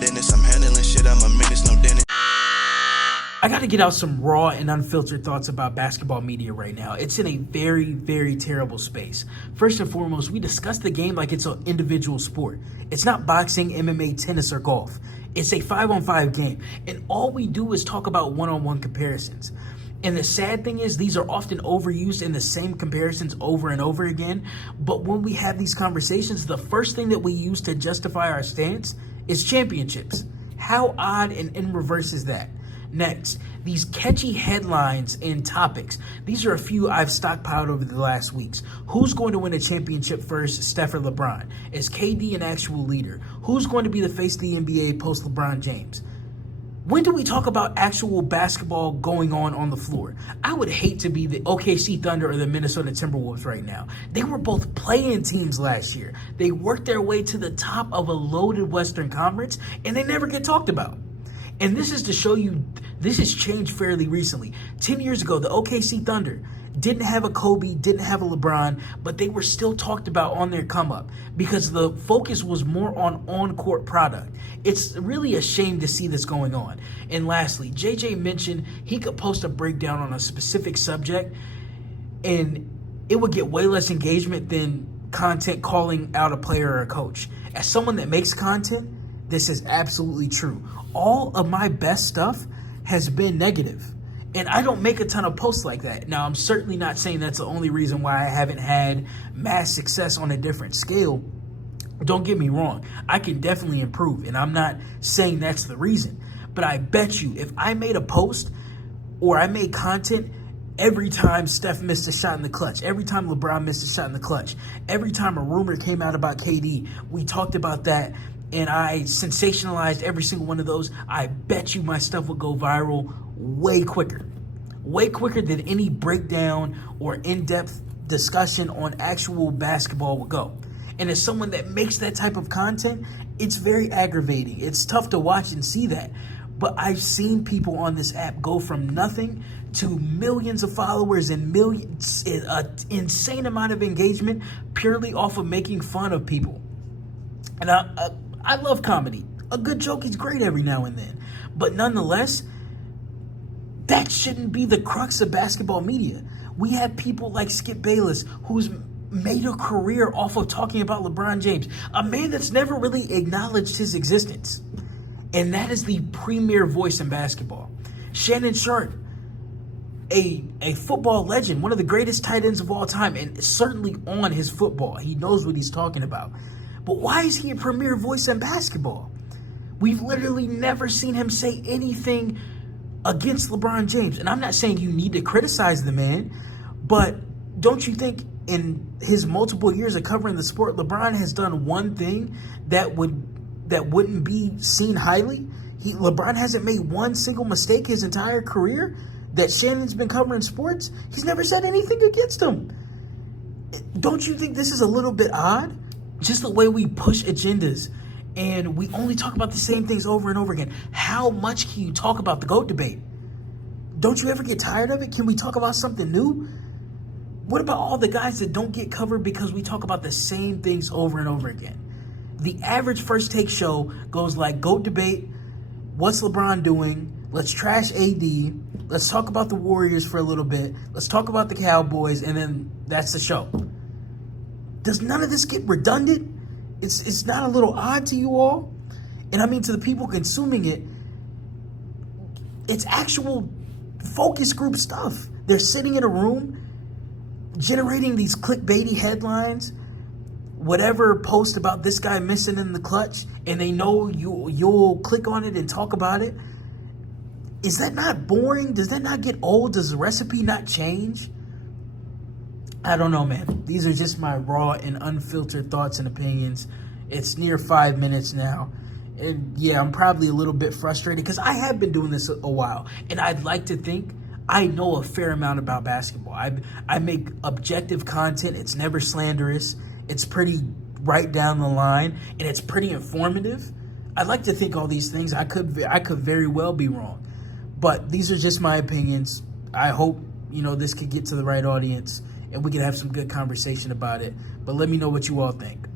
dentist. I'm handling shit, I'm a menace, no dentist. I got to get out some raw and unfiltered thoughts about basketball media right now. It's in a very, very terrible space. First and foremost, we discuss the game like it's an individual sport. It's not boxing, MMA, tennis, or golf. It's a 5-on-5 game. And all we do is talk about one-on-one comparisons. And the sad thing is these are often overused in the same comparisons over and over again. But when we have these conversations, the first thing that we use to justify our stance is championships. How odd and in reverse is that? Next, these catchy headlines and topics. These are a few I've stockpiled over the last weeks. Who's going to win a championship first, Steph or LeBron? Is KD an actual leader? Who's going to be the face of the NBA post LeBron James? When do we talk about actual basketball going on the floor? I would hate to be the OKC Thunder or the Minnesota Timberwolves right now. They were both play-in teams last year. They worked their way to the top of a loaded Western Conference, and they never get talked about. And this is to show you this has changed fairly recently. 10 years ago, the OKC Thunder didn't have a Kobe, didn't have a LeBron, but they were still talked about on their come up because the focus was more on-court product. It's really a shame to see this going on. And lastly, JJ mentioned he could post a breakdown on a specific subject and it would get way less engagement than content calling out a player or a coach. As someone that makes content, this is absolutely true. All of my best stuff has been negative. And I don't make a ton of posts like that. Now, I'm certainly not saying that's the only reason why I haven't had mass success on a different scale. Don't get me wrong. I can definitely improve, and I'm not saying that's the reason. But I bet you if I made a post or I made content every time Steph missed a shot in the clutch, every time LeBron missed a shot in the clutch, every time a rumor came out about KD, we talked about that, and I sensationalized every single one of those, I bet you my stuff would go viral way quicker than any breakdown or in-depth discussion on actual basketball would go. And as someone that makes that type of content, it's very aggravating. It's tough to watch and see that. But I've seen people on this app go from nothing to millions of followers and millions, an insane amount of engagement purely off of making fun of people. And I love comedy. A good joke is great every now and then. But nonetheless, that shouldn't be the crux of basketball media. We have people like Skip Bayless, who's made a career off of talking about LeBron James, a man that's never really acknowledged his existence. And that is the premier voice in basketball. Shannon Sharp, a football legend, one of the greatest tight ends of all time, and certainly on his football. He knows what he's talking about. But why is he a premier voice in basketball? We've literally never seen him say anything against LeBron James. And I'm not saying you need to criticize the man, but don't you think in his multiple years of covering the sport, LeBron has done one thing that wouldn't be seen highly? LeBron hasn't made one single mistake his entire career that Shannon's been covering sports. He's never said anything against him. Don't you think this is a little bit odd? Just the way we push agendas and we only talk about the same things over and over again. How much can you talk about the GOAT debate? Don't you ever get tired of it? Can we talk about something new? What about all the guys that don't get covered because we talk about the same things over and over again? The average First Take show goes like GOAT debate, what's LeBron doing, let's trash AD, let's talk about the Warriors for a little bit, let's talk about the Cowboys, and then that's the show. Does none of this get redundant? It's not a little odd to you all? And I mean to the people consuming it, it's actual focus group stuff. They're sitting in a room generating these clickbaity headlines, whatever post about this guy missing in the clutch, and they know you'll click on it and talk about it. Is that not boring? Does that not get old? Does the recipe not change? I don't know, man. These are just my raw and unfiltered thoughts and opinions. It's near 5 minutes now. And yeah, I'm probably a little bit frustrated because I have been doing this a while. And I'd like to think I know a fair amount about basketball. I make objective content. It's never slanderous. It's pretty right down the line. And it's pretty informative. I'd like to think all these things. I could very well be wrong. But these are just my opinions. I hope, this could get to the right audience and we can have some good conversation about it. But let me know what you all think.